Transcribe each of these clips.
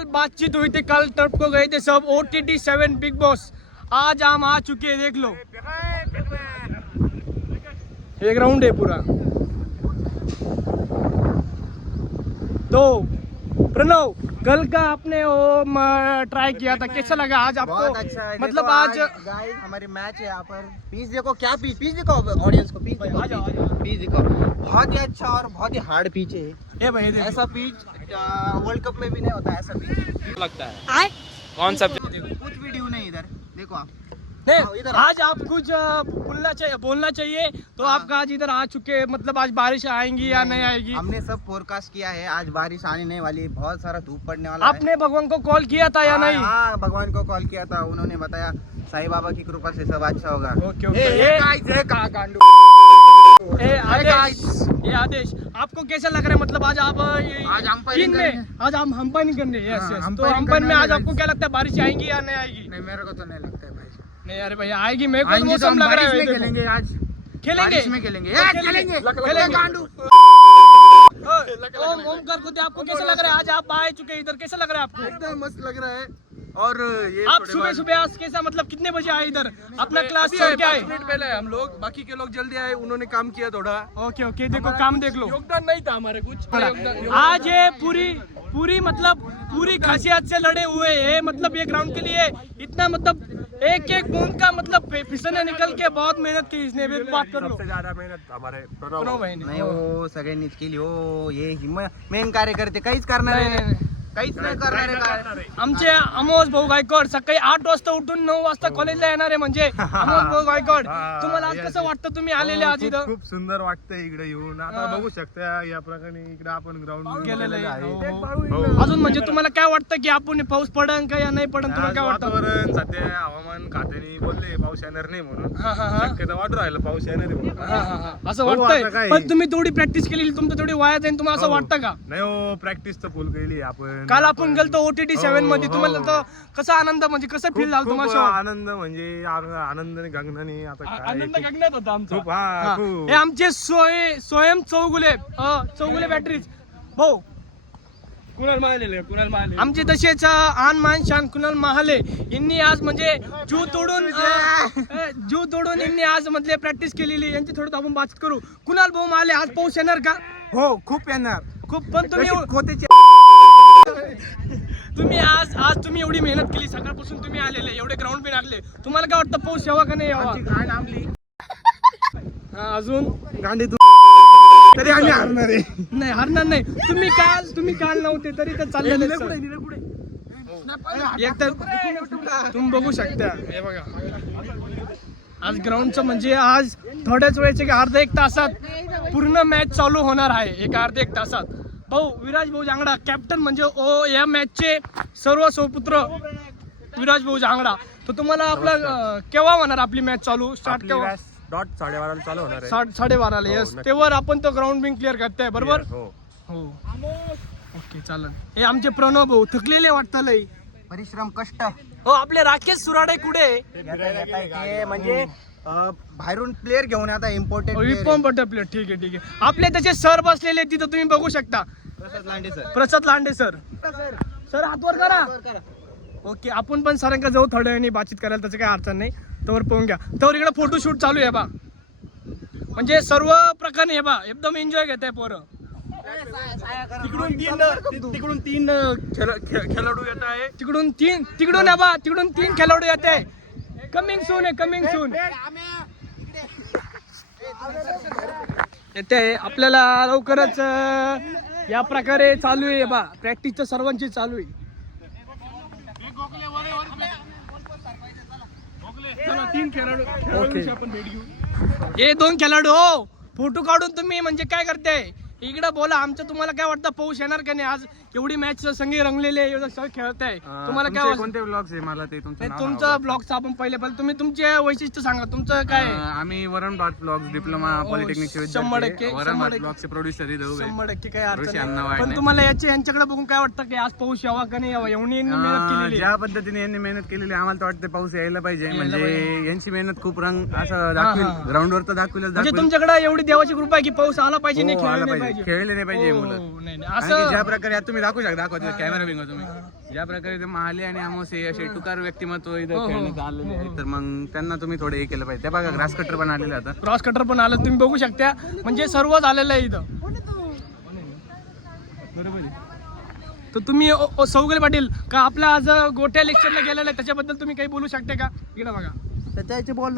कल बातचीत हुई थी, कल टर्फ को गए थे सब, OTT 7 बिग बॉस। आज हम आ चुके हैं, देख लो ये ग्राउंड है पूरा। तो प्रणव, कल का आपने वो ट्राई किया था, कैसा लगा आज आपको? बहुत अच्छा है। मतलब देखो आज गाइस हमारी मैच है यहाँ पर। पीस देखो, क्या पीस दिखाओ ऑडियंस को, पीस दिखाओ। बहुत ही अच्छा और बहुत ही हार्ड पीच है ये भाई देखो। ऐसा पीच वर्ल्ड कप में भी नहीं होता ऐसा पीच लगता है कौन सा कुछ भी ड्यू नहीं इधर देखो आप। नहीं, इधर आज आप कुछ बोलना चाहिए तो आपका आज इधर आ चुके, मतलब आज बारिश आएंगी या नहीं आएगी? हमने सब फोरकास्ट किया है, आज बारिश आने नहीं वाली, बहुत सारा धूप पड़ने वाला है। आपने भगवान को कॉल किया था या नहीं? हाँ, भगवान को कॉल किया था, उन्होंने बताया साईं बाबा की कृपा से सब अच्छा होगा। Okay okay. ये आदेश आपको कैसा लग रहा है? मतलब आज आप अंपायरिंग आज हम अंपायरिंग करने हैं। Yes yes. तो अंपायरिंग अंपायर में करने आज वाले आपको क्या लगता है, बारिश आएंगी या नहीं आएगी? नहीं, मेरे को तो नहीं लगता है भाई। नहीं अरे भैया आएगी, मेरे को मौसम लग रहा है। देखो। खेलेंगे आज, खेलेंगे बारिश में खेलेंगे, ओमकार कुत्ते, आपको कैसा लग रहा है? आज आप आए चुके इधर, कैसा लग रहा है आपको? एकदम मस्त लग रहा है। और ये आप सुबह सुबह आज कैसा, मतलब कितने बजे आए इधर? अपना क्लास छोड़ के आए? मिनट पहले हम लोग, बाकी के लोग जल्दी आए, उन्होंने काम किया थोड़ा। ओके ओके, देखो काम देख लो। योगदान नहीं था हमारे कुछ। आज ये पूरी मतलब पूरी खासियत से लड़े हुए हैं, मतलब ये ग्राउंड के लिए इतना, मतलब एक एक बूंद का मतलब फिसलने निकल के बहुत मेहनत की इसने। भी बात कर लो, सबसे ज्यादा मेहनत हमारे प्रणव भाई ने। नाही हो, सगळ्यांनीच केली हो, हे मेन कार्यकर्ते काहीच करणार नाही, आहे, नाही, काहीच नाही करणार आहे. आमचे अमोज भाऊ गायकवाड सकाळी 8 वाजता उठून 9 वाजता कॉलेजला येणार आहे, म्हणजे अमोज भाऊ गायकवाड, तुम्हाला आज कसं वाटतं तुम्ही आलेले आज इथं? खूप सुंदर वाटतंय इकडे येऊन. आता बघू शकता या प्रकारे इकडे आपण ग्राउंड गेलेलं आहे. अजून म्हणजे तुम्हाला काय वाटतं की आपण पाऊस पडन का या नाही पडन, तुम्हाला काय वाटतं? वातावरण सध्या हवामान खात्याने बोलले पाऊस येणार नाही म्हणून, हा, हा, हा. शक्यता वाटू राहिलं पाऊस येणार आहे म्हणून. हा, हा, हा. असं बघू आता वाटतंय, काय. पण तुम्ही थोडी प्रॅक्टिस केलेली, तुमचं थोडी वाया जाईल, तुम्हाला असं हो. वाटतं का? नाही हो, प्रॅक्टिस तर फुल केली आपण. काल आपण गेलतो OTT 7 मध्ये, हो, तुम्हाला हो. तर कसा आनंद, म्हणजे कसं खूप- फील झालं खूप तुम्हाला? आनंद म्हणजे आनंदाने गगनाने आता काय आनंद खूप- गगनात होता आमचा. खूप हा हा. खूप. हे आमचे स्वयं चौगुले बॅटरीज भाऊ, कुणाल मारले आमचे तसेच आन मान शान कुणाल महाले यांनी आज म्हणजे जीव तोडून यांनी आज म्हणजे प्रॅक्टिस केलेली, यांची थोडं आपण बात करू. कुणाल भाऊ महाले, आज पाऊस येणार का? हो, खूप येणार. खूप, पण तुम्ही आज तुम्ही एवढी मेहनत केली, सकाळपासून तुम्ही आलेले, एवढे ग्राउंड बी लागले, तुम्हाला काय वाटतं पाऊस यावा का नाही यावा? हा, अजून गांडी तरी आम्ही हारणार आहे. नाही हरणार नाही. तुम्ही काल नव्हते तरी तर चाललेले एक तर तुम्ही बघू शकता. हे बघा आज ग्राउंडचं म्हणजे आज थोड्याच वेळेचे अर्धा एक तासात पूर्ण मॅच चालू होणार आहे, अर्धा एक तासात. भाऊ विराज भाऊ जांगडा कॅप्टन, म्हणजे या मॅचचे सर्व सुपुत्र विराज भाऊ जांगडा. तर तुम्हाला आपला केव्हा होणार आपली मॅच चालू, स्टार्ट केव्हा? डॉट 12:30 चालू होणार आहे. 12:30 हो, यस, नक्की. तेव्हा आपण तो ग्राउंड बिंग क्लिअर करताय, बरोबर? हो. हो ओके चालेल. हे आमचे प्रणव भाऊ थकलेले वाटतं लई. परिश्रम कष्ट हो, आपले राकेश सुराडे कुठे? ते म्हणजे बाहेरून प्लेअर घेऊन आता इम्पोर्टेड प्लेअर. ठीक आहे. आपले त्याचे सर बसलेले तिथं, तुम्ही बघू शकता. प्रसाद लांडे सर हातवर करा. ओके, आपण पण सरांका जाऊ थोड्या वेळाने बातचीत करायला, त्याचं काही अडचण नाही. तवर पाहून घ्या. तवर इकडे फोटोशूट चालू आहे बा, म्हणजे सर्व प्रकारे हे बा एकदम एन्जॉय घेत आहे पोरं. तिकडून तीन खेळाडू येत आहे. तिकडून तीन खेळाडू येत आहे. कमिंग सून येते आपल्याला लवकरच. या प्रकारे चालू आहे बा, प्रॅक्टिस तर सर्वांची चालू आहे. तीन खेळाडू आपण भेट घेऊ. हे 2 खेळाडू हो, फोटो काढून तुम्ही म्हणजे काय करताय? इकडे बोला, आमचं तुम्हाला काय वाटतं, पाऊस येणार का नाही? आज एवढी मॅच संघी रंगलेले, एवढं सगळं खेळत आहे, तुम्हाला काय वाटतं? कोणते ब्लॉग्स आहे मला ते तुमचं ब्लॉगचं आपण पहिले तुम्ही तुमचे वैशिष्ट्य सांगा, तुमचं काय? आम्ही वरण डॉट ब्लॉग्स डिप्लोमा पॉलिटेक्निक 100% वरण ब्लॉगचे प्रोड्युसर 100% काही अडचण ऋषी नाही. अण्णा पण तुम्हाला यांच्याकडे बघून काय वाटतं की आज पाऊस यावा का नाही यावा? एवढी मेहनत केलेली. ज्या पद्धतीने यांनी मेहनत केलेली आम्हाला तर वाटतं पाऊस यायला पाहिजे. म्हणजे यांची मेहनत खूप रंग असं दाखवेल, ग्राउंडवर तर दाखवेलच म्हणजे दाखवेल. तुमच्याकडे एवढी देवाची कृपा आहे की पाऊस आला पाहिजे, नाही हो, खेळायला आला नाही पाहिजे. पाहिजे. खेळले नाही पाहिजे हे हो, मुलं. हो, नाही नाही. कारण की ज्या असं प्रकारे आता तुम्ही दाखवू शकता कॅमेरा बिंग तुम्ही ज्या प्रकारे ते महाले आणि आमोसे असे टुकार व्यक्तिमत्व हो, इथं हो. खेळण्यात आलेले आहेत तर मग त्यांना तुम्ही थोडे हे केलं पाहिजे. त्या बघा ग्रास कटर पण आलेले आता. क्रॉस कटर पण आलं तुम्ही बघू शकता म्हणजे सर्व झालेलं आहे इथं. बरोबर आहे. तर तुम्ही सौगले पाटील का आपल्या आज गोट्या लेक्चरला गेलेला आहे त्याच्याबद्दल तुम्ही काही बोलू शकता का? इकडे बघा. त्याचे बॉल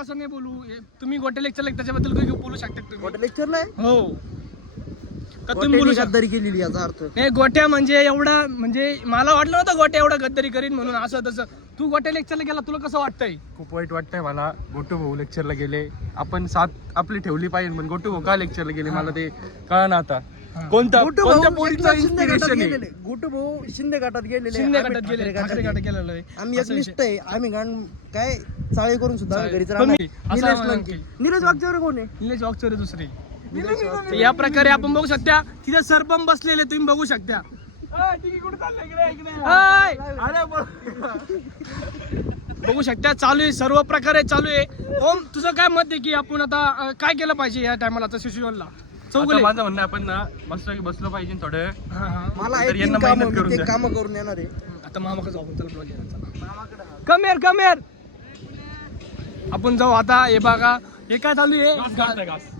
असं नाही बोलू. तुम्ही गोट्या लेक्चरला त्याच्याबद्दल काही बोलू शकता का तुम्ही? लेक्चर नाही हो का तुम्ही बोलू शकता? गद्दारी केलेली याचा अर्थ नाही गोट्या म्हणजे एवढा म्हणजे मला वाटलं नव्हतं गोट्या एवढा गद्दारी करीन म्हणून असं तसं. तू गोट्या लेक्चरला गेला तुला कसं वाटतंय? खूप वाईट वाटतंय मला. गोटू भाऊ लेक्चरला गेले. आपण साथ आपली ठेवली पाहिजे पण गोटू भाऊ का लेक्चरला गेले मला ते कळलं आता. कोणत्या पोरीचं इन्स्पिरेशन आहे? गोटू भाऊ शिंदे घाटात गेलेले शिंदे गटात गेले ठाकरे गटात गेलेलो आहे. आम्ही असं एकनिष्ठ आहे. आम्ही गाण काय चाळे करून सुद्धा चाळे. घरीच पण राहणार. मी असं म्हणेन की निलेश वागचौरे कोण आहे? निलेश वागचौरे दुसरे. तर या प्रकारे आपण बघू शकता तिथे सरपंच बसलेले तुम्ही बघू शकता. बघू शकता चालू आहे सर्व प्रकारे चालू आहे. ओम तुझं काय मत आहे की आपण आता काय केलं पाहिजे या टायमाला आता शिशुला चौगले? आता माझं म्हणणं आपण ना मस्त बसलो पाहिजे थोडं वेळ. हा, हा. मला तर आहे यांना तीन कामं, मेहनत करून मी ते द्या. कामं करून येणार आहे. आता मामाकडे जाऊ आपण. चला ब्लॉग घ्यायला चला. कमेर आपण जाऊ आता. हे बघा हे काय चालू आहे?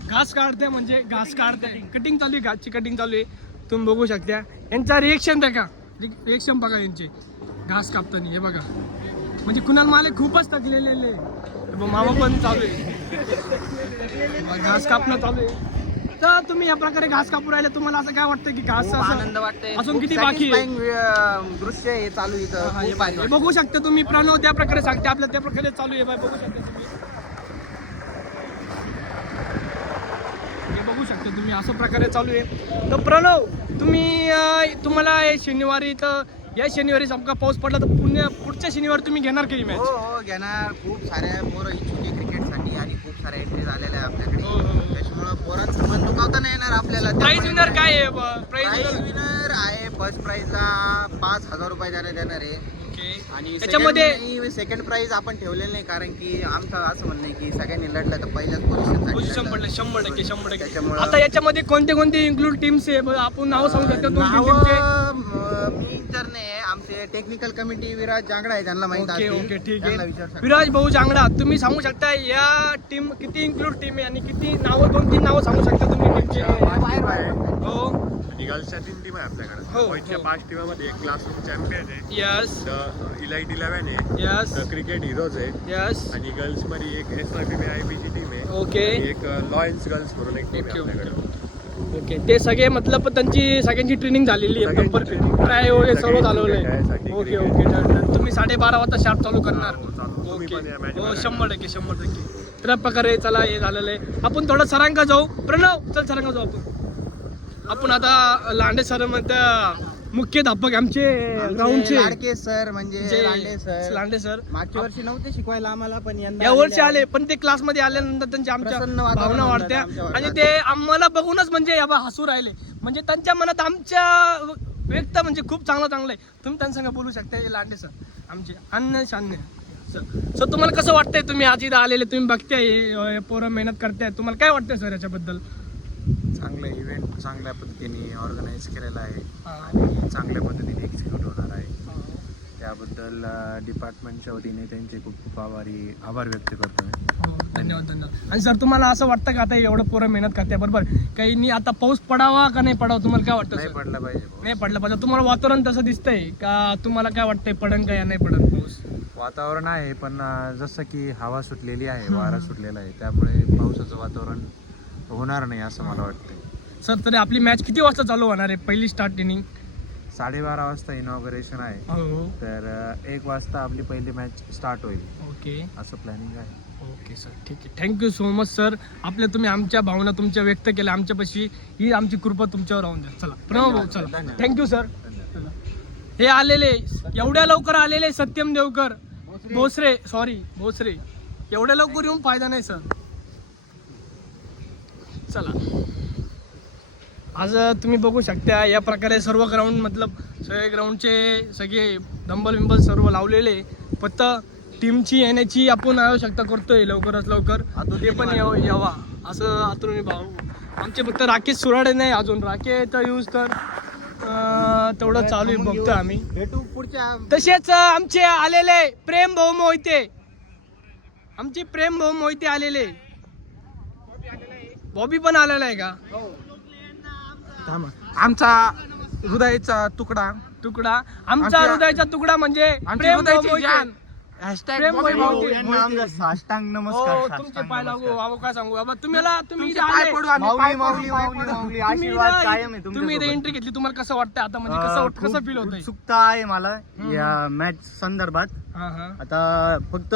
घास काढते म्हणजे घास काढते कटिंग चालू आहे. घासची कटिंग चालू आहे तुम्ही बघू शकता. यांचा रिएक्शन बघा रिएक्शन बघा यांचे घास कापताना. हे बघा म्हणजे कुणाल माले खूपच थकलेले. मामा पण चालू आहे घास कापणं चालू आहे. तर तुम्ही या प्रकारे घास कापू राहिले तुम्हाला असं काय वाटतं की घास खूप असं आनंद वाटतंय. अजून खूप किती बाकी आहे? satisfying, दृश्य हे चालू इथं हा, हे खूप भारी वाटतं. बघू शकता तुम्ही. प्रणव त्या प्रकारे सांगते आपल्या त्या प्रकारे चालू आहे बघू शकता तुम्ही. हे बघू शकता तुम्ही असं प्रकारे चालू आहे. तर प्रणव तुम्ही तुम्हाला हे शनिवारी तर या शनिवारी समका पाऊस पडला तर पुढच्या शनिवारी तुम्ही घेणार काही मॅच? हो घेणार. खूप साऱ्या पोरं इच्छुक आहे क्रिकेटसाठी आणि खूप साऱ्या एंट्री झालेल्या आहे आपल्याकडे. हो, हो. त्याच्यामुळं पोरांचं मन दुखावता नाही येणार आपल्याला. प्राइज विनर काय आहे? प्राइज प्राइज विनर आहे. फर्स्ट प्राइजला 5,000 रुपये देणार आहे आणि त्याच्यामध्ये सेकंड प्राइज आपण ठेवलेलं नाही कारण की आमचं असं म्हणणं आहे की सगळ्यांनी लढलं तर पहिल्याच पोझिशन पोझिशन पडले 100%. त्याच्यामुळं- आता याच्यामध्ये कोणते कोणते इन्क्लूड टीम्स आहे बघा, आपण नाव सांगू शकतो 2-3 टीमचे. मी तर नाही आमचे टेक्निकल कमिटी विराज जांगडा आहे त्यांना माहित ओके असेल. ओके ठीक त्यांना आहे. विचारू शकता. विराज भाऊ जांगडा तुम्ही सांगू शकता या टीम किती इन्क्लूड टीम आहे आणि किती नावं 2-3 नावं सांगू शकता तुम्ही टीमचे? हो गर्ल्सच्या 3 टीम आहे हो, आपल्याकडे. बॉईजच्या हो. 5 टीमामध्ये एक क्लासरूम चॅम्पियन आहे, यस द इलाइट 11 आहे, यस द क्रिकेट हिरोज आहे यस आणि गर्ल्स मध्ये एक SRPB IBची टीम आहे ओके आणि एक लॉयन्स गर्ल्स म्हणून एक टीम आहे ओके आपल्याकडे. ओके ते सगळे मतलब त्यांची सगळ्यांची ट्रेनिंग झालेली आहे सगळ्यांची परफेक्ट training. ट्राय वगैरे सर्व सगळ्यांची चालवलंय. खेळायसाठी ओके cricket. Okay done. तुम्ही 12:30 वाजता शार्प चालू करणार? हो, चालू. तुम्ही ओके पण या match हो बघायला. 100%. तर प्रकारे चला हे झालेलं आहे. आपण थोडं सरांका जाऊ. प्रणव चल सरांका जाऊ आपण आता लांडे सर म्हणता मुख्याध्यापक आमचे ग्राउंडचे लाडके सर म्हणजे लांडे सर लांडे सर मागच्या वर्षी नव्हते शिकवायला आम्हाला पण यंदा या वर्षी आलेले आले पण ते क्लासमध्ये आल्यानंतर त्यांच्या आमच्या प्रसन्न वातावरण भावना होतं वाढत्या आमच्या आणि वर्गात. ते आम्हाला बघूनच म्हणजे या बा हसू राहिले म्हणजे त्यांच्या मनात आमच्या व्यक्त म्हणजे खूप चांगलं आहे. तुम्ही त्यांच्यासंग बोलू शकता. हे लांडे सर आमचे अन्न शान्य सर. तुम्हाला कसं वाटतंय तुम्ही आज इथं आलेले तुम्ही बघताय हे पोरं मेहनत करताय तुम्हाला काय वाटतंय सर याच्याबद्दल? चांगलं इव्हेंट चांगल्या पद्धतीने ऑर्गनाईज केलेला आहे हा. आणि चांगल्या पद्धतीने एक्झिक्यूट होणार आहे. त्याबद्दल डिपार्टमेंटच्या वतीने त्यांचे खूप खूप आभार व्यक्त करतो मी. हो, धन्यवाद. आणि सर तुम्हाला असं वाटतं का आता एवढं पोरं मेहनत करते बरोबर काही आता पाऊस पडावा का नाही पडावा तुम्हाला काय वाटतं नाही सर? पडला पाहिजे पाऊस. नाही पडलं पाहिजे. तुम्हाला वातावरण तसं दिसतंय का तुम्हाला काय वाटतंय पडन का या नाही पडन पाऊस? वातावरण आहे पण जसं की हवा सुटलेली आहे वारा सुटलेला आहे त्यामुळे पावसाचं वातावरण होणार नाही असं मला वाटतं. सर तरी आपली मॅच किती वाजता चालू होणार आहे पहिली स्टार्ट इनिंग? 12:30 वाजता इनॉग्रेशन आहे हो तर 1 वाजता आपली पहिली मॅच स्टार्ट होईल ओके असं प्लॅनिंग आहे. ओके सर ठीक आहे. Thank you so much sir. आपल्या तुम्ही आमच्या भावना तुमच्या व्यक्त केल्या आमच्यापाशी ही आमची कृपा तुमच्यावर राहून द्या. चला प्रणव भाऊ चला थँक्यू सर. हे आलेले एवढ्या लवकर आलेले सत्यम देवकर भोसरे एवढ्या लवकर येऊन फायदा नाही सर. चला आज तुम्ही बघू शकता या प्रकारे सर्व ग्राउंड मतलब सगळे ग्राउंडचे सगळे डंबल बिंबल सर्व लावलेले फक्त टीमची येण्याची आपण आवश्यकता करतोय लवकरात लवकर ते पण यावा असं अतुल भाऊ. आमचे फक्त राकेश सुराडे नाही अजून, राकेशचा यूज तर तेवढं चालू आहे, बघतो आम्ही. भेटू पुढच्या. तसेच आमचे आलेले प्रेम भाऊ मोहिते, आमचे प्रेम भाऊ मोहिते आलेले. बॉबी पण आलेला आहे का? आमचा हृदयाचा तुकडा आमचा हृदयाचा तुकडा म्हणजे प्रेम भाऊ मोहिते. प्रेम भाऊ मोहिते. यांना आमचा साष्टांग हो, नमस्कार. तुमचे साष्टांग पाय लागू. नमस्कार. बाबा काय सांगू बाबा तुम्हाला, तुम्ही इथे पाय आले. पडू आम्ही, माऊली पाय माऊली पडू, पाय माऊली पडू. माऊली तुम्ही आशीर्वाद इथे- कायम आहे तुम्ही इथे एंट्री घेतली, तुम्हाला कसं वाटतं आता, म्हणजे कसं फील होतंय? उत्सुकता आहे मला या मॅच संदर्भात. हा हा. आता फक्त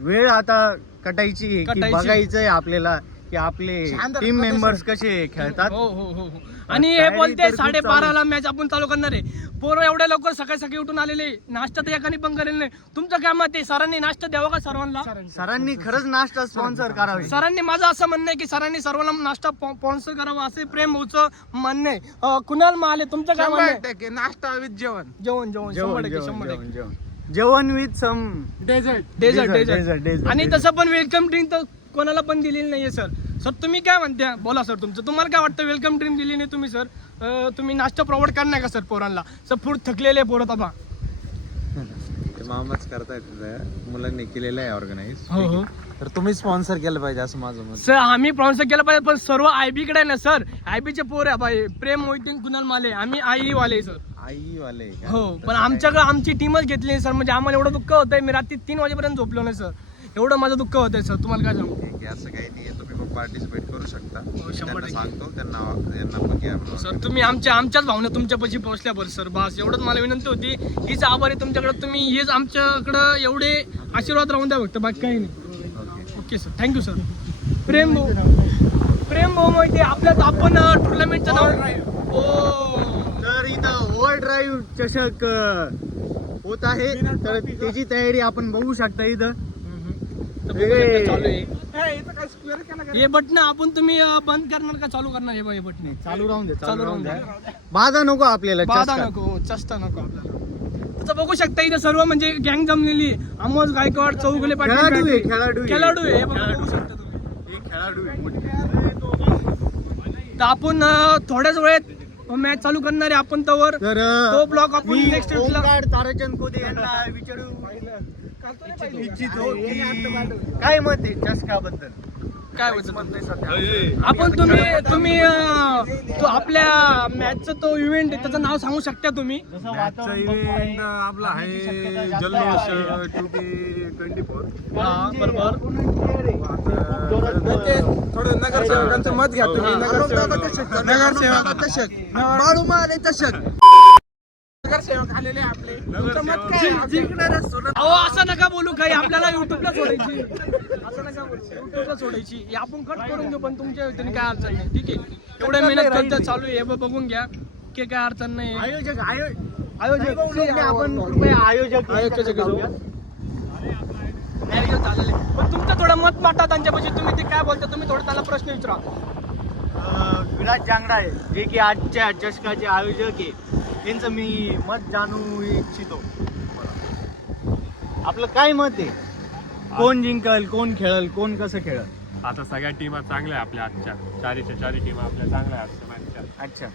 वेळ आता कटायची आहे, की कटायची. बघायचंय आपल्याला की आपले शानदार टीम प्रदर्शन. मेंबर्स कसे खेळतात. हो हो हो हो. आणि हे तयारी बोलते तर खूप 12:30ला मॅच आपण चालू करणार आहे. पोरं एवढ्या लवकर सकाळी सकाळी उठून आलेले, नाश्ता तर एकाने पण करेल नाही. तुमचं काय मत आहे? सरांनी नाश्ता द्यावा का सर्वांना? सरांनी खरंच नाश्ता स्पॉन्सर करावे. सरांनी, माझं असं म्हणणं आहे की सरांनी सर्वांना नाश्ता स्पॉन्सर करावा, असे प्रेम भाऊचं म्हणणं आहे. कुणाल महाले तुमचं काय म्हणणं आहे? 100% नाश्ता विथ जेवण. जेवण जेवण 100%, 100%. जेवण जेवण जेवण with some dessert. Dessert dessert. Dessert. आणि तसं पण वेलकम ड्रिंक तर कोणाला पण दिलेली नाहीये सर. सर तुम्ही काय म्हणता? बोला सर तुमचं, तुम्हाला काय वाटतं? वेलकम ड्रिंक दिली नाही तुम्ही सर, तुम्ही नाश्ता प्रोव्हाइड करणार का सर पोरांना? सर फूड थकलेले पोरं तबा. ते मामाच करतायत, मुलांनी केलेलं आहे ऑर्गनाईज. हो हो तर तुम्ही स्पॉन्सर केलं पाहिजे असं माझं मत. सर, आम्ही स्पॉन्सर केलं पाहिजे, पण सर्व आयबी कडे आहे ना सर. आयबीचे पोर आहे बाई, प्रेम मोहिते कुणाल माले, आम्ही आई वाले सर. आई वाले का? हो, तसं पण काय? आमच्याकडे आमची टीमच घेतली नाही सर. म्हणजे आम्हाला एवढं दुःख होतंय, मी रात्री 3 वाजेपर्यंत झोपलो नाही सर. एवढं माझं दुःख होतंय सर, तुम्हाला काय सांगू. ठीक आहे, असं काही नाही, तुम्ही पण पार्टिसिपेट करू शकता. मी 100% त्यांना सांगतो, त्यांना पण घ्या. सर तुम्ही आमच्याच भावना तुमच्यापाशी पोहोचल्यावर सर, बस एवढंच मला विनंती होती. हीच आभार आहे तुमच्याकडे, तुम्ही हेच आमच्याकडं एवढे आशीर्वाद राहून द्या फक्त, बाकी काही नाही. Okay. Okay sir, thank you sir. Prem भाऊ माहिती आपल्यात आपण टुर्नामेंटचं नाव. ओ तर इथं ओव्हर ड्राईव्ह चषक होत आहे, तर त्याची तयारी आपण बघू शकता इथं. चालू आहे. हे बटन आपण तुम्ही बंद करणार का चालू करणार? हे बटन चालू राहून दे, चालू राहून द्या. बाधा नको आपल्याला. बाधा चषकात. नको, चष्टा नको आपल्याला. तसं बघू शकता इथं सर्व म्हणजे गँग जमलेली. अमोज गायकवाड, चौगुले पाटील, खेळाडू आहे, खेळाडू आहे. हे बघू शकता तुम्ही. एक खेळाडू आहे. तर आपण थोड्याच वेळेत मॅच चालू करणार आहे. आपण तवर तर तो ब्लॉक आपण मी नेक्स्ट ओंकार ताराचंद कोदे यांना विचारू इच्छितो की काय मत आहे चषकाबद्दल. काय होतं आपण तुम्ही तो आपल्या मॅचचा तो इव्हेंट आहे त्याचं नाव सांगू शकता तुम्ही? मॅचचा इव्हेंट आपला आहे जल्लोष 2024. हा बरोबर. थोडं नगरसेवकांचं मत घ्या तुम्ही. नगरसेवक आलेले आपले. तुमचं मत काय? अहो असं नका बोलू, काही आपल्याला युट्यूबला सोडायची. असं नका बोलू, युट्यूबला सोडायची. हे आपण कट करून घेऊ, पण तुमच्या व्यक्तीने काय अडचण नाही. ठीक आहे, एवढ्या मेहनत करता चालू आहे, बघून घ्या की काय अडचण नाही. आयोजक आपण कृपया आयोजक चालले. पण तुमचं थोडं मत मांडा त्यांच्यापाशी. तुम्ही ते काय बोलता, तुम्ही थोडं त्याला प्रश्न विचारा. विराज जांगडाळे जे की आजच्या चषकाचे आयोजक आहे, त्यांचं मी मत जाणू इच्छितो. आपलं काय मत आहे? कोण जिंकल, कोण खेळल, कोण कसं खेळल? आता सगळ्या टीमा चांगल्या आहे आपल्या आजच्या. चारी टीमा आपल्या चांगल्या आहेत आजच्या मॅचच्या. अच्छा.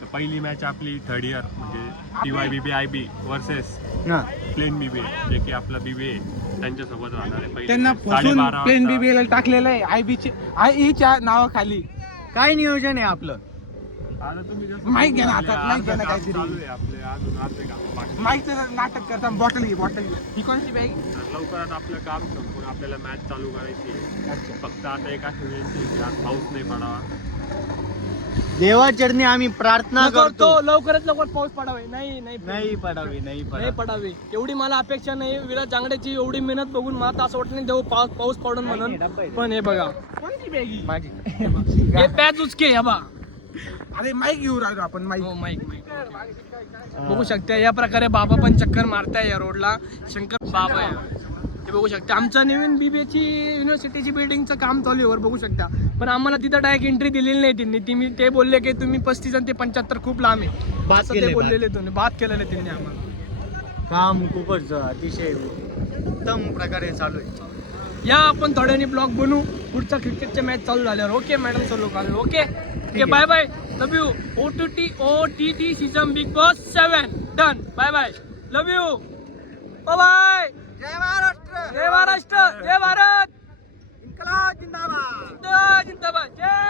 तर पहिली मॅच आपली 3rd इयर म्हणजे TYBBIB वर्सेस हा. प्लेन बीबी, जे की आपला बीबी आहे त्यांच्यासोबत राहणार आहे. पहिली त्यांना match फसून 12:30 प्लेन वाजता. बीबीएल टाकलेलं आहे आयईच्या नावाखाली. काय नियोजन आहे आपलं? आता तुम्ही जसं माईक घ्या ना आपल्या हातात, माईक घ्या ना अर्धं काम काहीतरी. चालू आहे आपले अजून अर्धे काम बाकी. माईकचं नाटक करता बॉटल ही कोणती बॅग? तर लवकरात आपलं काम संपून आपल्याला मॅच चालू करायची आहे. फक्त आता एक अशी विनंती आहे की आज पाऊस नाही पडावा. देवाचरणी आम्ही प्रार्थना करतो. लवकरात लवकर पाऊस पडावे. नाही नाही नाही पडावे, नाही नाही पडावे. पडावे एवढी मला अपेक्षा नाही. विराज जांगड्याची एवढी मेहनत बघून मला तर असं वाटत नाही देऊ पाऊस पडून म्हणून. पण हे बघा, कोणती बॅग ही? माझी हे पॅच उचके या बा. अरे माईक घेऊ राहिलो आपण माईक. हो माईक बघू शकता. या प्रकारे बाबा पण चक्कर मारताय या रोडला. शंकर बाबा आहे हे बघू शकता. आमचं नवीन बीबीएची युनिव्हर्सिटीची बिल्डिंगचं काम चालू आहे वर बघू शकता. पण आम्हाला तिथं डायरेक्ट एंट्री दिलेली नाही त्यांनी. ते बोलले की तुम्ही 35 आणि ते 75 खूप लांब आहे. बात असं ते केलंय, बोललेले तुम्ही, बात केलेलं त्यांनी आम्हाला. काम खूपच अतिशय उत्तम प्रकारे चालू आहे. या आपण थोड्याने ब्लॉग बनवू पुढचा क्रिकेटच्या मॅच चालू झाल्यावर. ओके मॅडम सर लोक okay okay bye bye love you. OTT season Bigg Boss 7 done. Bye bye love you bye. जय महाराष्ट्र. जय महाराष्ट्र जय भारत इन्कलाब जिंदाबाद. जिंदाबाद जय